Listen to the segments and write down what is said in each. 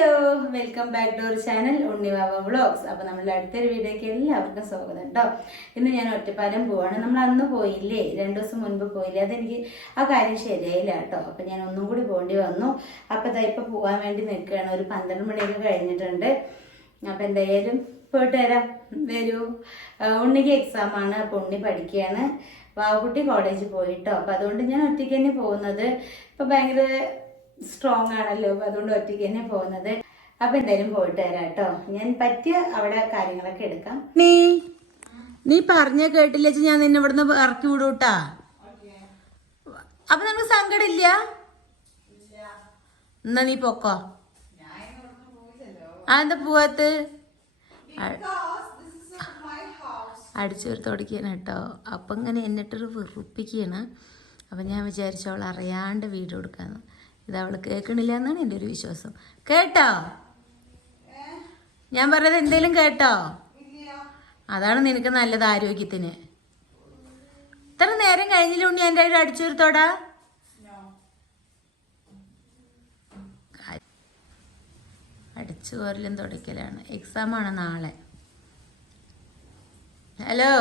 Hello welcome back to our channel Unnivava vlogs അപ്പോൾ നമ്മളുടെ അടുത്തൊരു വീഡിയോക്ക് എല്ലാവർക്കും സ്വാഗതം കേട്ടോ ഇന്ന് ഞാൻ ഒറ്റപ്പാലം പോവാണ്. നമ്മൾ അന്ന് പോയില്ലേ? രണ്ട് ദിവസം മുൻപ് പോയില്ലേ? അതെനിക്ക് ആ കാര്യം ശരിയായില്ല കേട്ടോ അപ്പോൾ ഞാൻ ഒന്നും കൂടി പോകേണ്ടി വന്നു. അപ്പോൾ ഇതാ ഇപ്പോൾ പോകാൻ വേണ്ടി നിൽക്കുകയാണ്. ഒരു പന്ത്രണ്ട് മണിയൊക്കെ കഴിഞ്ഞിട്ടുണ്ട്. അപ്പോൾ എന്തായാലും പോയിട്ട് വരാം. വരൂ. ഉണ്ണിക്ക് എക്സാം ആണ്. അപ്പോൾ ഉണ്ണി പഠിക്കുകയാണ്. വാവുകുട്ടി കോളേജിൽ പോയിട്ടോ അപ്പോൾ അതുകൊണ്ട് ഞാൻ ഒറ്റയ്ക്ക് തന്നെ പോകുന്നത്. ഇപ്പോൾ ഭയങ്കര സ്ട്രോങ് ആണല്ലോ. അതുകൊണ്ട് ഒറ്റയ്ക്ക് തന്നെ പോകുന്നത്. അപ്പൊ എന്തായാലും പോയിട്ട് വരാം കേട്ടോ. ഞാൻ പറ്റിയ അവിടെ കാര്യങ്ങളൊക്കെ എടുക്കാം. നീ നീ പറഞ്ഞ കേട്ടില്ല ഞാൻ നിന്നെ ഇവിടുന്ന് ഇറക്കി വിടൂട്ടാ. അപ്പൊ നിനക്ക് സങ്കടില്ല എന്നാ നീ പൊക്കോ? ആ എന്താ പോവാത്ത്? അടിച്ചൊരു തുടക്കാണ് കേട്ടോ. അപ്പം ഇങ്ങനെ എന്നിട്ടൊരു വെറുപ്പിക്കുകയാണ്. അപ്പം ഞാൻ വിചാരിച്ചവൾ അറിയാണ്ട് വീട് എടുക്കാന്ന് ഇത് അവൾ കേൾക്കണില്ല എന്നാണ് എന്റെ ഒരു വിശ്വാസം. കേട്ടോ? ഞാൻ പറഞ്ഞത് എന്തേലും കേട്ടോ? അതാണ് നിനക്ക് നല്ലത് ആരോഗ്യത്തിന്. ഇത്ര നേരം കഴിഞ്ഞില്ലുണ്ടി എന്റെ കയ്യിൽ അടിച്ചു വരുത്തോടാ? അടിച്ചു പോരലും തുടക്കലാണ്. എക്സാം ആണ് നാളെ. ഹലോ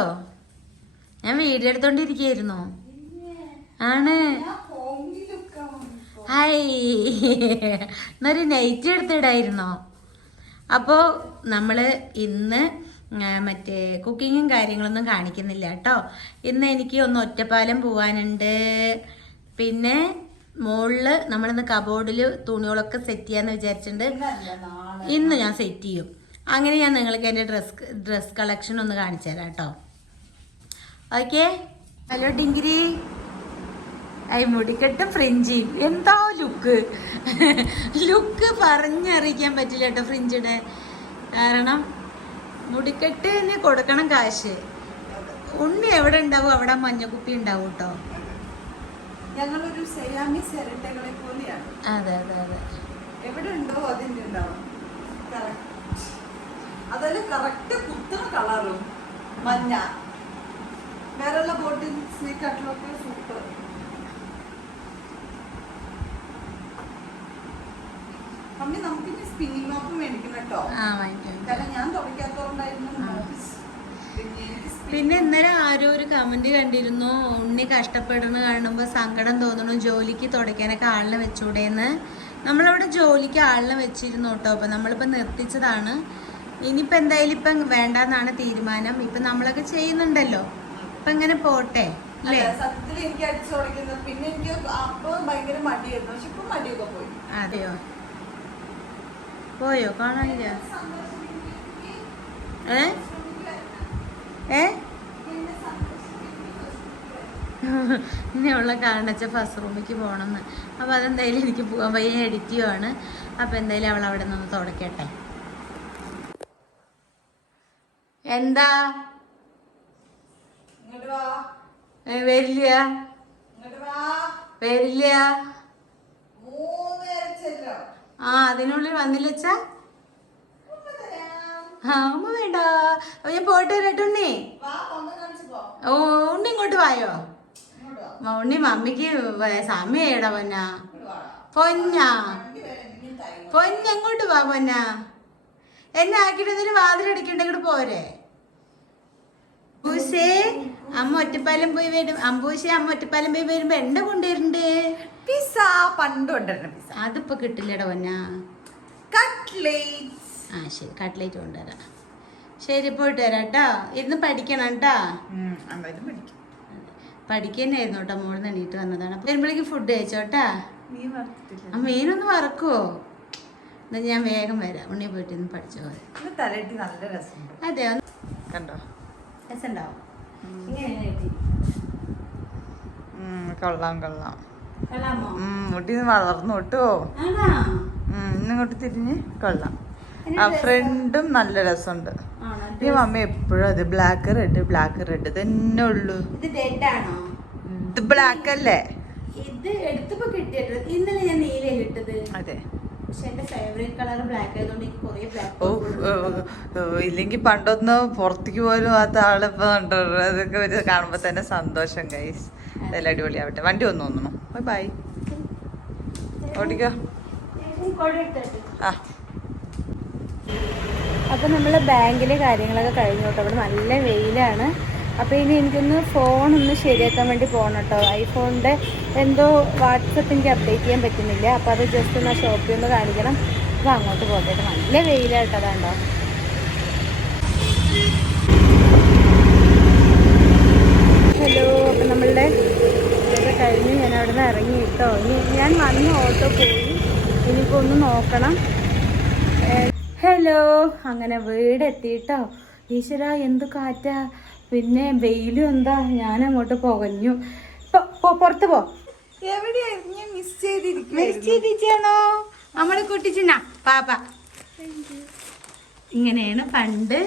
ഞാൻ വീഡിയോ എടുത്തോണ്ടിരിക്കായിരുന്നു ആണ്. ഹായ്. എന്നൊരു നൈറ്റ് എടുത്തിടായിരുന്നോ. അപ്പോൾ നമ്മൾ ഇന്ന് മറ്റേ കുക്കിങ്ങും കാര്യങ്ങളൊന്നും കാണിക്കുന്നില്ല കേട്ടോ. ഇന്ന് എനിക്ക് ഒന്ന് ഒറ്റപ്പാലം പോവാനുണ്ട്. പിന്നെ മുകളിൽ നമ്മളിന്ന് കബോർഡിൽ തുണികളൊക്കെ സെറ്റ് ചെയ്യാന്ന് വിചാരിച്ചിട്ടുണ്ട്. ഇന്ന് ഞാൻ സെറ്റ് ചെയ്യും. അങ്ങനെ ഞാൻ നിങ്ങൾക്ക് എന്റെ ഡ്രസ് ഡ്രസ് കളക്ഷൻ ഒന്ന് കാണിച്ചു തരാം കേട്ടോ. Okay hello ഡിങ്കിരി. മുടിക്കെട്ട് ഫ്രിഞ്ചിയും എന്താ ലുക്ക് ലുക്ക് പറഞ്ഞറിയിക്കാൻ പറ്റില്ല കേട്ടോ ഫ്രിഞ്ചിയുടെ കാരണം മുടിക്കെട്ടിന് കൊടുക്കണം കാശ്. ഉണ്ണി എവിടെ ഉണ്ടാവും? അവിടെ മഞ്ഞക്കുപ്പി ഉണ്ടാവും കേട്ടോ. ഞങ്ങളൊരു സയാമി സെരട്ടകളെ പോലെയാണ്. അതെ അതെ അതെ. എവിടെ ഉണ്ടോ അതിന്റെ ഉണ്ടാവും. അതല്ല കറക്റ്റ് കുത്തുന്ന കളറും മഞ്ഞ. വേറെയുള്ള ബോട്ടിൽസിനെക്കാട്ടിലൊക്കെ സൂപ്പർ അമ്മി നമുക്കിനി സ്പിന്നിങ് മോപ്പ് മേടിക്കണം കേട്ടോ. ആ വാങ്ങിക്കാം കാരണം ഞാൻ തുടക്കാത്തോണ്ടായിരുന്നു പിന്നെ ഇന്നലെ ആരോ ഒരു കമന്റ് കണ്ടിരുന്നു ഉണ്ണി കഷ്ടപ്പെടുന്ന കാണുമ്പോൾ സങ്കടം തോന്നണു ജോലിക്ക് തുടയ്ക്കാനൊക്കെ ആളിനെ വെച്ചൂടേന്ന്. നമ്മളവിടെ ജോലിക്ക് ആളിനെ വെച്ചിരുന്നു കേട്ടോ അപ്പൊ നമ്മളിപ്പോ നിർത്തിച്ചതാണ്. ഇനിയിപ്പോ എന്തായാലും ഇപ്പം വേണ്ടെന്നാണ് തീരുമാനം. ഇപ്പൊ നമ്മളൊക്കെ ചെയ്യുന്നുണ്ടല്ലോ. ഇപ്പൊ ഇങ്ങനെ പോട്ടെ സത്യത്തിൽ എനിക്ക് അടിച്ചു തുടങ്ങുന്നത് പിന്നെ എനിക്ക് അപ്പോൾ ഭയങ്കര മടിയായിരുന്നു. പക്ഷെ ഇപ്പം മടിയൊക്കെ പോയി. അതെയോ? പോയോ? കാണാനില്ല. ഏ? ഏ? ഇങ്ങനെയുള്ള കാരണച്ച ഫസ്റ്റ് റൂമിലേക്ക് പോകണമെന്ന് അപ്പോൾ അതെന്തായാലും എനിക്ക് പോകാൻ വയ്യ. എഡിറ്റ് ചെയ്യുവാണ്. അപ്പോൾ എന്തായാലും അവൾ അവിടെ നിന്ന് തുടക്കട്ടെ. എന്താ? വരില്ല. വരില്ല. ആ അതിനുള്ളിൽ വന്നില്ലച്ചാ ആ അമ്മ വേണ്ട? ഞാൻ പോയിട്ട് വരട്ടുണ്ണി വാ തൊണ്ട പോ ഓ ഉണ്ണി ഇങ്ങോട്ട് വായോ? ഉണ്ണി മമ്മിക്ക് സമയടാ പൊന്ന. പൊന്ന. എന്തെങ്കിലും പൊന്ന എങ്ങോട്ട് വാ പൊന്ന. എന്നെ ആക്കിയിട്ട് എന്തിനു വാതിലടിക്കണ്ട ഇങ്ങോട്ട് പോരെ. അമ്പൂശേ അമ്മ ഒറ്റപ്പാലം പോയി വരും. അമ്പൂശേ അമ്മ ഒറ്റപ്പാലം പോയി വരുമ്പോ എന്നെ കൊണ്ടുവരണ്ട്? പിസ്സ പണ്ട് കൊണ്ടുവരണം പിസ്സ. അതിപ്പോ കിട്ടില്ലട പൊന്ന? കട്ട്ലേറ്റ്സ് ആ ശരി. കട്ട്ലേറ്റ് കൊണ്ടുവരാം. ശരി പോയിട്ട് വരാം കേട്ടോ ഇരുന്ന് പഠിക്കണം കേട്ടോ പഠിക്കും. പഠിക്കാനായിരുന്നു കേട്ടോ മോളിൽ നിന്ന് എണീറ്റ് വന്നതാണ്. അപ്പൊ വരുമ്പോഴേക്കും ഫുഡ് കഴിച്ചോട്ടാ ആ മീനൊന്ന് വറക്കുവോ? എന്നാ ഞാൻ വേഗം വരാം. ഉണ്ണി പോയിട്ട് ഇന്ന് പഠിച്ചോ. തലയിട്ട് നല്ല അതെ കണ്ടോ? കിട്ടി കൊള്ളാം കൊള്ളാം. കൊള്ളാമോ? മുടി വളർന്നു കേട്ടോ ഇന്നിങ്ങോട്ട് തിരിഞ്ഞ് കൊള്ളാം. ആ ഫ്രണ്ടും നല്ല രസമുണ്ട്. ഈ മമ്മ എപ്പോഴും അത് ബ്ലാക്ക് റെഡ് ബ്ലാക്ക് റെഡ് തന്നെ ഉള്ളൂ. ഇത് ബ്ലാക്ക് അല്ലേ? ഇത് എടുത്തപ്പോ കിട്ടിയത് ഇന്നലെ ഞാൻ കിട്ടത് അതെ. ഇല്ലെങ്കിൽ പണ്ടൊന്ന് പുറത്തേക്ക് പോലും ആ താളിപ്പോ അതൊക്കെ വെച്ച് കാണുമ്പോ തന്നെ സന്തോഷം കൈസ് ഇതെല്ലാം അടിപൊളിയാവട്ടെ. വണ്ടി ഒന്നു തോന്നണു ബൈ ബൈ അപ്പൊ നമ്മൾ ബാങ്കിലെ കാര്യങ്ങളൊക്കെ കഴിഞ്ഞു കേട്ടോ. അവിടെ നല്ല വെയിലാണ്. അപ്പൊ ഇനി എനിക്കൊന്ന് ഫോൺ ഒന്ന് ശരിയാക്കാൻ വേണ്ടി പോകണം കേട്ടോ. ഐഫോണിന്റെ എന്തോ വാട്സപ്പ് എനിക്ക് അപ്ഡേറ്റ് ചെയ്യാൻ പറ്റുന്നില്ല. അപ്പൊ അത് ജസ്റ്റ് ഒന്ന് ഷോപ്പിൽ ഒന്ന് കാണിക്കണം. അപ്പൊ അങ്ങോട്ട് പോകട്ടെ കേട്ടോ. നല്ല വെയിലാട്ടോ അതാണ്ടോ ഹലോ അപ്പോൾ നമ്മളുടെ കഴിഞ്ഞ് ഞാൻ അവിടെ നിന്ന് ഇറങ്ങി കേട്ടോ. ഇനി ഞാൻ വന്ന് ഓട്ടോ പോയി. ഇനിയിപ്പോൾ ഒന്ന് നോക്കണം. ഹലോ. അങ്ങനെ വീട് എത്തിയിട്ടോ ഈശ്വര എന്ത് കാറ്റാ? പിന്നെ വെയിലും എന്താ? ഞാൻ അങ്ങോട്ട് പുകഞ്ഞു. പുറത്ത് പോ. എവിടെയായിരുന്നു? ഞാൻ മിസ് ചെയ്തിരിക്കും മരിച്ചിരിച്ചാണോ നമ്മളെ കുട്ടിച്ചിന്ന. പാപ്പ ഇങ്ങനെയാണ് പണ്ട്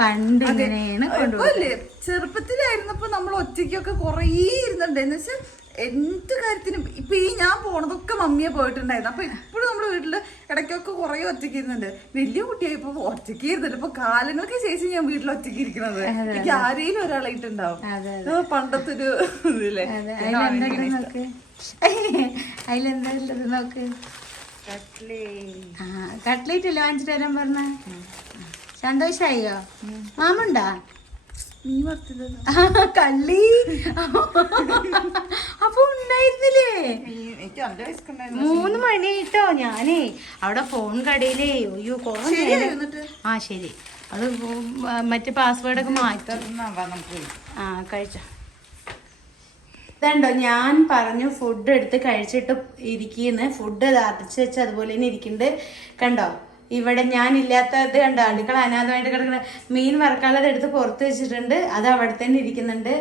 പണ്ട് ഇങ്ങനെയാണ് കൊണ്ടുപോകുന്നത് ഇപ്പല്ലേ? ചെറുപ്പത്തിലായിരുന്നപ്പോ നമ്മൾ ഒറ്റയ്ക്കൊക്കെ കുറേ ഇരുന്നുണ്ട് എന്ന് വെച്ചാൽ എന്ത് കാര്യത്തിനും ഇപ്പൊ ഈ ഞാൻ പോണതൊക്കെ മമ്മിയെ പോയിട്ടുണ്ടായിരുന്നു. അപ്പൊ ഇപ്പോഴും നമ്മുടെ വീട്ടിൽ ഇടയ്ക്കൊക്കെ കുറേ ഒറ്റയ്ക്ക് ഇരുന്നുണ്ട് വലിയ കുട്ടിയായി ഇപ്പൊ ഒറ്റയ്ക്ക് ഇരുന്നില്ല ഇപ്പൊ കാലങ്ങൾക്ക് ശേഷം ഞാൻ വീട്ടിൽ ഒറ്റയ്ക്ക് ഇരിക്കുന്നത് എനിക്ക് ആരെയും ഒരാളായിട്ടുണ്ടാവും. പണ്ടത്തെ ഒരു ഇതില്ലേ? അതിലെന്താ നോക്ക്. ആ കട്ട്ലേറ്റ് അല്ലേ വാങ്ങിച്ചിട്ട് വരാൻ പറഞ്ഞ? സന്തോഷായോ? മാമുണ്ടാ? നീ വർത്തില്ലല്ലോ കള്ളി. അപ്പൊ ഉണ്ടായിരുന്നില്ലേ? മൂന്ന് മണി കേട്ടോ ഞാനേ? അവിടെ ഫോൺ കടയിലേ. അയ്യോ കുറേ ആ ശരി. അത് മറ്റേ പാസ്വേഡൊക്കെ മാറ്റി. ആ കഴിച്ച. ഇതുണ്ടോ ഞാൻ പറഞ്ഞു ഫുഡ് എടുത്ത് കഴിച്ചിട്ട് ഇരിക്കുന്നു. ഫുഡ് അടച്ചു വെച്ച് അതുപോലെ തന്നെ ഇരിക്കുന്നുണ്ട് കണ്ടോ? ഇവിടെ ഞാൻ ഇല്ലാത്തത് കണ്ട അടുക്കള അനാഥമായിട്ട് കിടക്കുന്ന മീൻ വറക്കാനുള്ളത് എടുത്ത് പുറത്ത് വെച്ചിട്ടുണ്ട്. അത് അവിടെ തന്നെ ഇരിക്കുന്നുണ്ട്.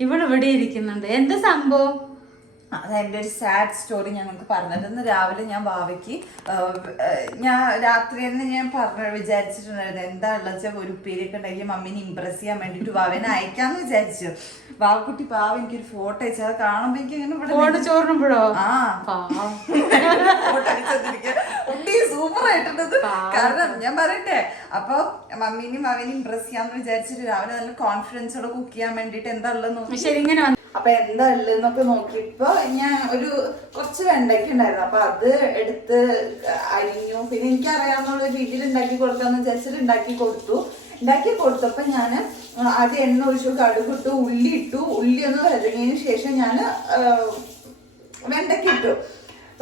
ഇവിടെ ഇവിടെ ഇരിക്കുന്നുണ്ട്. എന്താ സംഭവം? അത് എന്റെ ഒരു സാഡ് സ്റ്റോറി ഞങ്ങൾക്ക് പറഞ്ഞത്. ഇന്ന് രാവിലെ ഞാൻ ഭാവിക്ക് ഞാൻ രാത്രി തന്നെ ഞാൻ പറഞ്ഞ വിചാരിച്ചിട്ടുണ്ടായിരുന്നു. എന്താ ഉള്ളത് വെച്ചാൽ ഒരു ഉപ്പേരിയൊക്കെ ഉണ്ടാക്കി മമ്മീനെ ഇമ്പ്രസ് ചെയ്യാൻ വേണ്ടിട്ട് ഭാവനെ അയക്കാന്ന് വിചാരിച്ചു. ഭാവക്കുട്ടി പാവ എനിക്കൊരു ഫോട്ടോ അയച്ചു അത് കാണുമ്പോ എനിക്ക് ഇങ്ങനെ ഇവിടെ ചോറിനുമ്പോഴോ? ആ. ഫോട്ടോ അയച്ചതിരിക്കുക. സൂപ്പർ ആയിട്ടുണ്ടത് കാരണം ഞാൻ പറയട്ടെ അപ്പൊ മമ്മീനും മമ്മീനും ഇമ്പ്രസ് ചെയ്യാന്ന് വിചാരിച്ചിട്ട് രാവിലെ നല്ല കോൺഫിഡൻസോടെ കുക്ക് ചെയ്യാൻ വേണ്ടിട്ട് എന്താ ഉള്ളത് നോക്കി. ശരിങ്ങനെ വന്നു. അപ്പൊ എന്താ ഉള്ളതെന്നൊക്കെ നോക്കിയപ്പോ ഞാൻ ഒരു കുറച്ച് വെണ്ടയ്ക്ക ഉണ്ടായിരുന്നു. അപ്പൊ അത് എടുത്ത് അരിഞ്ഞു. പിന്നെ എനിക്ക് അറിയാവുന്ന രീതിയിൽ ഉണ്ടാക്കി കൊടുക്കാന്ന് വിചാരിച്ചിട്ട് ഉണ്ടാക്കി കൊടുത്തു. ഉണ്ടാക്കി കൊടുത്തപ്പോ ഞാൻ ആദ്യം എണ്ണ ഒഴിച്ചു കടുക് ഇട്ടു ഉള്ളി ഇട്ടു. ഉള്ളി ഒന്ന് വരങ്ങിയതിന് ശേഷം ഞാൻ വെണ്ടയ്ക്ക ഇട്ടു.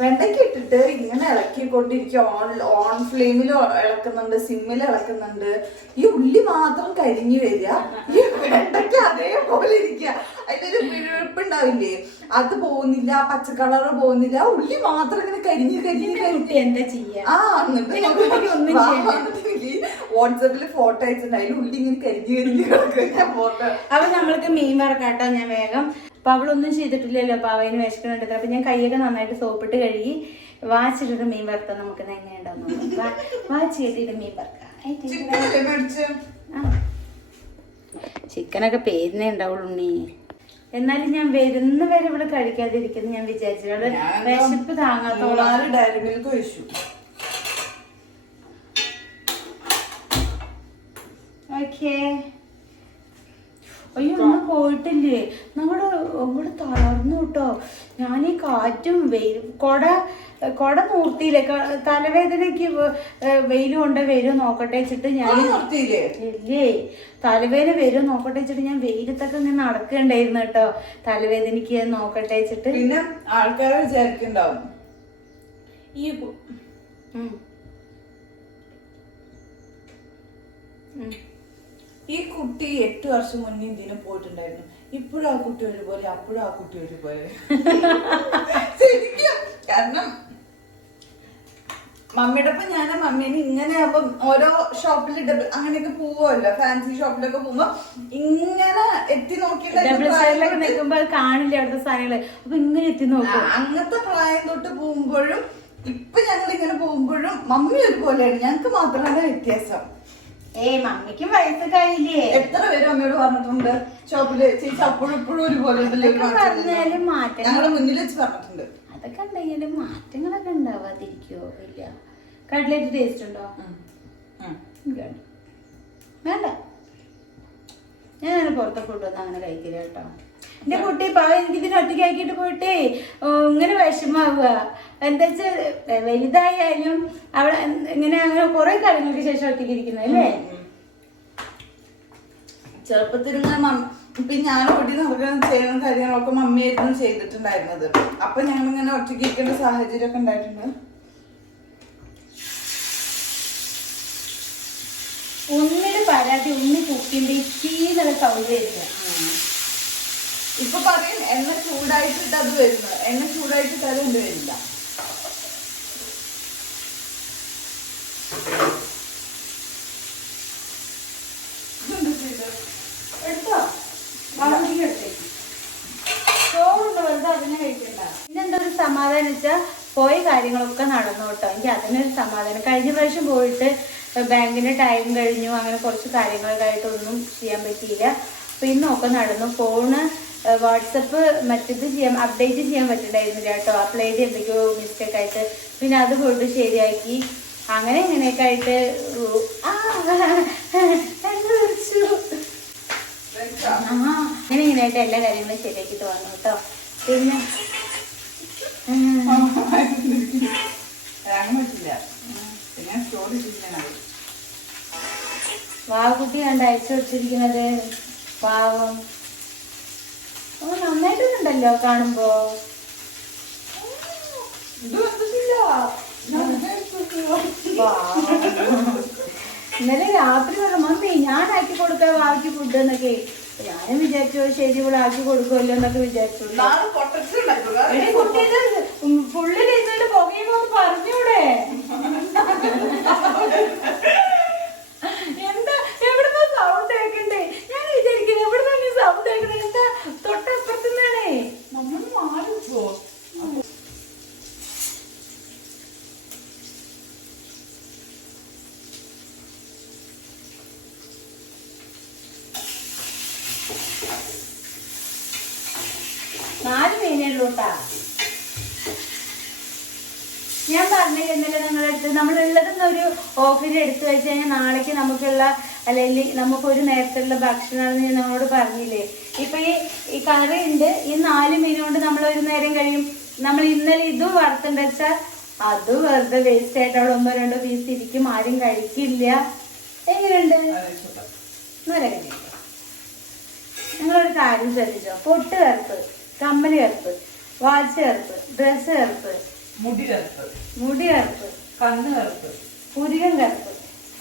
വെണ്ടയ്ക്ക ഇട്ടിട്ട് ഇങ്ങനെ ഇളക്കിക്കൊണ്ടിരിക്കുക. ഓൺ ഓൺ ഫ്ലെയിമിൽ ഇളക്കുന്നുണ്ട് സിമ്മിൽ ഇളക്കുന്നുണ്ട്. ഈ ഉള്ളി മാത്രം കരിഞ്ഞു വരിക. ഈ വെണ്ടയ്ക്ക അതേപോലെ ഇരിക്കുക. അതിലൊരു വിഴുപ്പുണ്ടാവില്ലേ അത് പോകുന്നില്ല പച്ചക്കളർ കളർ പോകുന്നില്ല. ഉള്ളി മാത്രം ഇങ്ങനെ കരിഞ്ഞു കരിഞ്ഞു കരിഞ്ഞ്. എന്താ ചെയ്യാ? ആ എന്നിട്ട് വാട്സാപ്പിൽ ഫോട്ടോ അയച്ചിട്ടുണ്ട്. അതിൽ ഉള്ളി ഇങ്ങനെ കരിഞ്ഞു കരിഞ്ഞ് കിടക്കുക ഫോട്ടോ അപ്പൊ നമ്മൾക്ക് മീൻ വറക്കാട്ടോ. ഞാൻ വേഗം അപ്പൊ അവളൊന്നും ചെയ്തിട്ടില്ലല്ലോ. അപ്പൊ അവന് വിശക്കുന്നുണ്ട് അപ്പൊ ഞാൻ കൈയൊക്കെ നന്നായിട്ട് സോപ്പിട്ട് കഴുകി വാച്ചിട്ടിട്ട് മീൻ വറുത്ത നമുക്ക് എങ്ങനെയുണ്ടാവും വാച്ച് ചെയ്തിട്ട് മീൻ വറക്കാം. ചിക്കനൊക്കെ പേരിനെ ഉണ്ടാവുള്ളൂ ഉണ്ണി. എന്നാലും ഞാൻ വരുന്ന വരെ ഇവിടെ കഴിക്കാതിരിക്കുന്നു ഞാൻ വിചാരിച്ചു അവിടെ വിശപ്പ് താങ്ങാത്തോളം. ഡയറി മിൽക്ക് ഓക്കേ അയ്യോ ഒന്നും പോയിട്ടില്ലേ? നമ്മുടെ ഇവിടെ തളർന്നു കേട്ടോ. ഞാൻ ഈ കാറ്റും വെയിൽ കൊട കൊട തലവേദനക്ക് തലവേദനയ്ക്ക് വെയിൽ കൊണ്ട് വരും നോക്കട്ടെ വെച്ചിട്ട് ഞാൻ നിർത്തിയില്ലേ ഇല്ലേ? തലവേദന വരും നോക്കട്ടെ വെച്ചിട്ട് ഞാൻ വെയിലത്തൊക്കെ ഇങ്ങനെ നടക്കണ്ടായിരുന്നു കേട്ടോ. തലവേദനയ്ക്ക് നോക്കട്ടെ വെച്ചിട്ട്. പിന്നെ ആൾക്കാരെ വിചാരിക്കുന്നുണ്ടാവും. ഈ ഉം. ഉം. ഈ കുട്ടി എട്ട് വർഷം മുന്നേ ഇതിന് പോയിട്ടുണ്ടായിരുന്നു. ഇപ്പോഴും ആ കുട്ടി ഒരുപോലെ അപ്പോഴും ആ കുട്ടി ഒരുപോലെ. ശരിക്കും. കാരണം മമ്മിയുടെ ഒപ്പം ഞാൻ മമ്മീനെ ഇങ്ങനെ അപ്പം ഓരോ ഷോപ്പിൽ ഡബിൾ അങ്ങനെയൊക്കെ പോവുമല്ലോ. ഫാൻസി ഷോപ്പിലൊക്കെ പോകുമ്പോ ഇങ്ങനെ എത്തി നോക്കിയിട്ട് നിൽക്കുമ്പോ കാണില്ല അവിടുത്തെ സാധനങ്ങൾ. അപ്പൊ ഇങ്ങനെ എത്തി നോക്കും. അങ്ങനത്തെ പ്രായം തൊട്ട് പോകുമ്പോഴും ഇപ്പൊ ഞങ്ങൾ ഇങ്ങനെ പോകുമ്പോഴും മമ്മി ഒരുപോലെയാണ്. ഞങ്ങൾക്ക് മാത്രമാണ് വ്യത്യാസം. ഏയ് മമ്മിക്കും വയസ്സൊക്കെ ആയില്ലേ എത്ര പേര് അമ്മയോട് പറഞ്ഞിട്ടുണ്ട്? ഷോപ്പിൽ ചേച്ചി അപ്പോഴും ഇപ്പോഴും ഒരുപോലെ അതൊക്കെ മാറ്റം ഇല്ലല്ലോ. പറഞ്ഞാലും മാറ്റങ്ങൾ ഞങ്ങളുടെ മുന്നിൽ വെച്ച് പറഞ്ഞിട്ടുണ്ട്. അതൊക്കെ ഉണ്ടെങ്കിലും മാറ്റങ്ങളൊക്കെ ഉണ്ടാവാതിരിക്കോ ഇല്ല. കട്ലേറ്റ് ടേസ്റ്റ് ഉണ്ടോ? വേണ്ട. ഞാൻ അങ്ങനെ പുറത്തെ ഫുഡൊന്നും അങ്ങനെ കഴിക്കില്ല കേട്ടോ. എന്റെ കുട്ടി പാവ ഇതിന് ഒറ്റയ്ക്കാക്കിയിട്ട് പോയിട്ടേ ഇങ്ങനെ വിഷമാവുക. എന്താ വെച്ചാൽ വലുതായാലും അവിടെ ഇങ്ങനെ അങ്ങനെ കുറെ കാര്യങ്ങൾക്ക് ശേഷം ഒറ്റയ്ക്ക് ഇരിക്കുന്നത് അല്ലേ ചെറുപ്പത്തിൽ പിന്നെ ഇപ്പൊ ഞാൻ ഓടി നടക്കുന്ന ചെയ്യുന്ന കാര്യങ്ങളൊക്കെ മമ്മിയായിരുന്നു ചെയ്തിട്ടുണ്ടായിരുന്നത്. അപ്പൊ ഞങ്ങൾ ഇങ്ങനെ ഒറ്റയ്ക്ക് ഇരിക്കേണ്ട സാഹചര്യം ഒക്കെ ഉണ്ടായിട്ടുണ്ട് ഒന്നിന് പരാതി ഒന്ന് കുക്കിന്റെ ചീന്നുള്ള നല്ല വരിക ഇപ്പൊ പറയും എണ്ണ ചൂടായിട്ടിട്ട് അത് വരുന്നു എണ്ണ ചൂടായിട്ടിട്ട് അത് കൊണ്ട് വരില്ല. എടുത്തോ? ഒരു സമാധാനം വെച്ചാൽ പോയ കാര്യങ്ങളൊക്കെ നടന്നു കേട്ടോ. എനിക്ക് അതിനൊരു സമാധാനം. കഴിഞ്ഞ പ്രാവശ്യം പോയിട്ട് ബാങ്കിന്റെ ടൈം കഴിഞ്ഞു. അങ്ങനെ കുറച്ച് കാര്യങ്ങളൊക്കെ ആയിട്ടൊന്നും ചെയ്യാൻ പറ്റിയില്ല. അപ്പൊ ഇന്നൊക്കെ നടന്നു. ഫോണ് വാട്സപ്പ് മറ്റേത് ചെയ്യാൻ അപ്ഡേറ്റ് ചെയ്യാൻ പറ്റുന്നുണ്ടായിരുന്നില്ല കേട്ടോ. അപ്ലൈ ചെയ്ത് എന്തൊക്കെയോ മിസ്റ്റേക്ക് ആയിട്ട്. പിന്നെ അത് കൊണ്ട് ശരിയാക്കി. അങ്ങനെ ഇങ്ങനെയൊക്കെ ആയിട്ട് അങ്ങനെ ഇങ്ങനെയായിട്ട് എല്ലാ കാര്യങ്ങളും ശരിയാക്കി വന്നു കേട്ടോ. പിന്നെ വാവുകുട്ടി കണ്ട് അയച്ചു വെച്ചിരിക്കുന്നത് പാവം. ഓ നന്നായിട്ടുണ്ടല്ലോ കാണുമ്പോ. ഇന്നലെ രാത്രി പറഞ്ഞു മമ്മി ഞാൻ ആക്കി കൊടുക്കാം വാക്കി ഫുഡ് എന്നൊക്കെ. ഞാനും വിചാരിച്ചു ശരി ഇവിടെ ആക്കി കൊടുക്കുമല്ലോ എന്നൊക്കെ വിചാരിച്ചു. നാളെ പൊട്ടത്തിലുണ്ടാക്കുക എടി കുട്ടി ഇത് ഫുള്ളിൽ ഇതിന്റെ പുകയെന്ന് പറഞ്ഞൂടെ എന്താ എവിടുന്ന സൗണ്ട് കേൾക്കണ്ടേ ഞാൻ വിചാരിക്കുന്നത് എവിടുന്ന സൗണ്ട് കേൾക്കണേ എന്താ തൊട്ടപ്പുറത്തുനിന്നാണേ നമ്മൾ മാറിപ്പോ നാല് മീനേ ഉള്ളൂ കേട്ടാ ഞാൻ പറഞ്ഞിരുന്നില്ല നിങ്ങളുടെ അടുത്ത് നമ്മളുള്ളതെന്ന് ഒരു ഓഫീസ് എടുത്തു വെച്ച് കഴിഞ്ഞാൽ നാളേക്ക് നമുക്കുള്ള അല്ലെങ്കിൽ നമുക്കൊരു നേരത്തുള്ള ഭക്ഷണമാണെന്ന് ഞാൻ നമ്മളോട് പറഞ്ഞില്ലേ. ഇപ്പൊ ഈ ഈ കറി ഉണ്ട്. ഈ നാല് മീൻ കൊണ്ട് നമ്മൾ ഒരു നേരം കഴിയും. നമ്മൾ ഇന്നലെ ഇതും വറുത്തുണ്ട് വെച്ചാൽ അത് വെറുതെ വേസ്റ്റ് ആയിട്ട് അവിടെ ഒന്നോ രണ്ടോ പീസ് ഇരിക്കും. ആരും കഴിക്കില്ല. എങ്ങനെയുണ്ട്? നിങ്ങളൊരു കാര്യം ശ്രദ്ധിച്ചോ. പൊട്ട് കറുപ്പ് കമ്മൽ കറുപ്പ് വാച്ച് കറുപ്പ് ഡ്രസ്സ് കറുപ്പ് മുടി കറുപ്പ്. മുടി കറുപ്പ്. കണ്ണ് കറുപ്പ്. പുരികം കറുപ്പ്.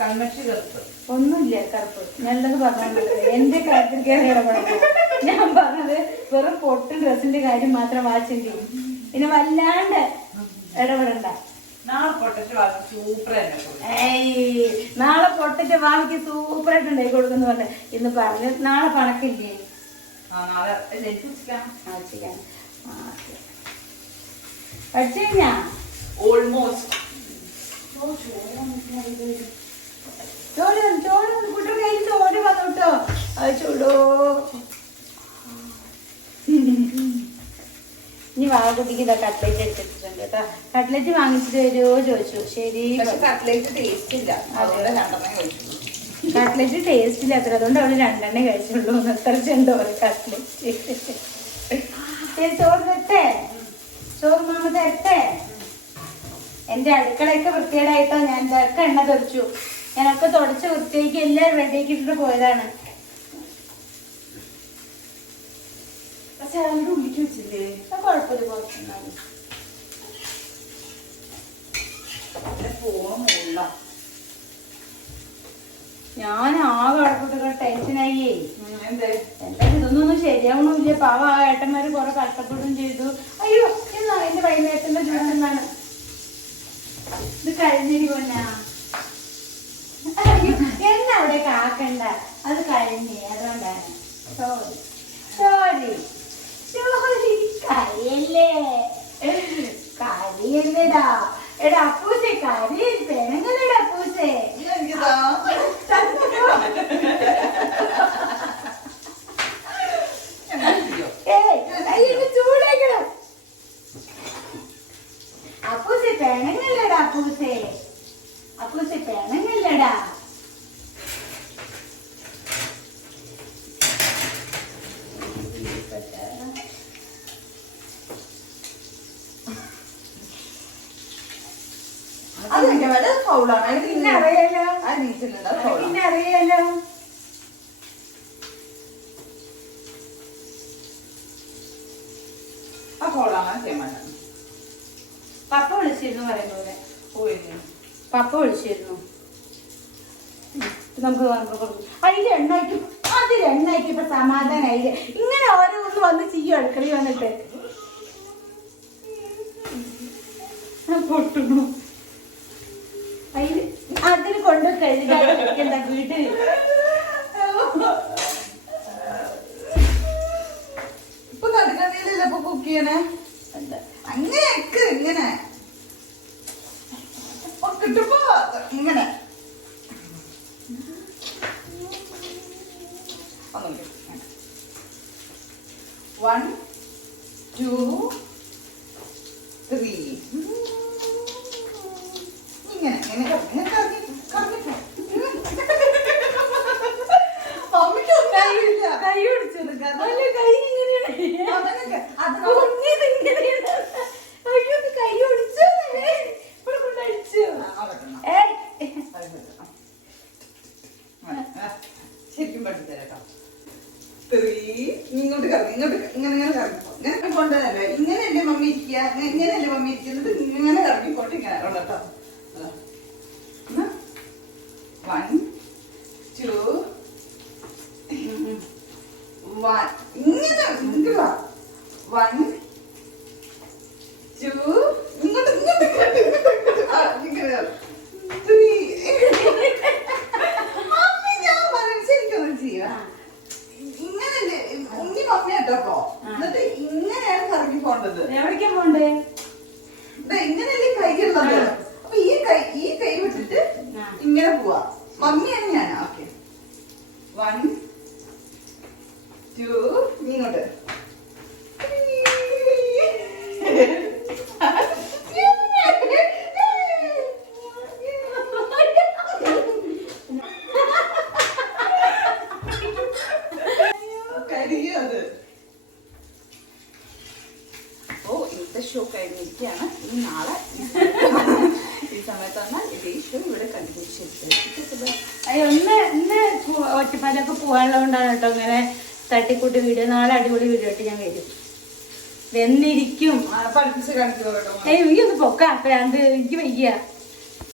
കൺമഷി കറുപ്പ്. ഒന്നുമില്ല കറുപ്പ്. നല്ലത് പറഞ്ഞു എന്റെ കാര്യത്തിൽ കയറി ഇടപെടണം. ഞാൻ പറഞ്ഞത് വെറും പൊട്ടും ഡ്രസ്സിന്റെ കാര്യം മാത്രം വാച്ചിന്റെ പിന്നെ വല്ലാണ്ട് ഇടപെടണ്ട. നാളെ പൊട്ടറ്റ് വാങ്ങി സൂപ്പർ ആയിട്ട് പൊട്ടിട്ട് വാമിക്ക് സൂപ്പറായിട്ട് ഉണ്ടാക്കി കൊടുക്കുന്നു പറഞ്ഞ ഇന്ന് പറഞ്ഞു നാളെ പണക്കില്ലേ? ആ നാളെ ആ ആ പഠിച്ചു കഴിഞ്ഞാ ഓൾമോസ്റ്റ് ചോറ് ചോറ്. കുട്ടിയുടെ കയ്യിൽ ചോറ് വന്നു കേട്ടോ അത് ചൂടോ. ഇനി വാകുട്ടിക്ക് ഇതാ കട്ട്ലേറ്റ് എടുത്തിട്ടുണ്ട് കേട്ടോ. കട്ട്ലേറ്റ് വാങ്ങിച്ചിട്ട് വരുമോ ചോദിച്ചു. ശരി. കട്ട്ലേറ്റ് ടേസ്റ്റ് ഇല്ല. കട്ട്ലേറ്റ് ടേസ്റ്റ് ഇല്ലാത്തത് അതുകൊണ്ട് അവൾ രണ്ടെണ്ണേ കഴിച്ചുള്ളൂ. എത്ര ചെണ്ടോ കട്ട്ലേറ്റ് ചോറ് തരട്ടെ ചോറ് മാമ തരട്ടെ എന്റെ അടുക്കളയൊക്കെ വൃത്തികേടായിട്ടോ ഞാൻ ഇതൊക്കെ എണ്ണ തെറിച്ചു. ഞാനൊക്കെ തുടച്ച് വൃത്തിയാക്കി എല്ലാവരും റെഡിയാക്കി ഇട്ടിട്ട് പോയതാണ്. പക്ഷെ അവരുടെ ഉള്ളിക്ക് വെച്ചില്ലേ? കുഴപ്പമില്ല അതിന്റെ ഫോൺ മുള്ള ഞാൻ ആകെ കുഴപ്പമിട്ട് ടെൻഷനായി എന്തേ? ഇതൊന്നും ശരിയാവണമില്ല. പാവ ആ ഏട്ടന്മാര് കുറെ കഷ്ടപ്പെടുകയും ചെയ്തു. അയ്യോ എന്നാ എന്റെ വൈകുന്നേരത്തിന്റെ ജോലി എന്താണ്? ഇത് കഴിഞ്ഞിരി പൊന്നാ എന്നാ അവിടെ കാക്കണ്ട. അത് കഴിഞ്ഞ് അതുകൊണ്ടാണ് സോറി സോറി സോറി കരിയല്ലേ? കരിയല്ലേടാ. എടാ അപ്പൂസെ കരി പപ്പ വിളിച്ചിരുന്നു പറയുന്നത് പപ്പ വിളിച്ചിരുന്നു. നമുക്ക് അതിൽ എണ്ണയ്ക്ക് അതിൽ എണ്ണയ്ക്ക് ഇപ്പൊ സമാധാനായില്ലേ? ഇങ്ങനെ ഓരോന്ന് വന്ന് ചെയ്യും അടുക്കളയിൽ വന്നിട്ട്. പൊട്ടുന്നു. yang. അത് 1 തട്ടിക്കൂട്ട് വീഡിയോ നാളെ അടിപൊളി വീഡിയോ ആയിട്ട് ഞാൻ വരും. വെന്നിരിക്കും. ഏയ് ഈ ഒന്ന് പൊക്ക എനിക്ക് വയ്യ.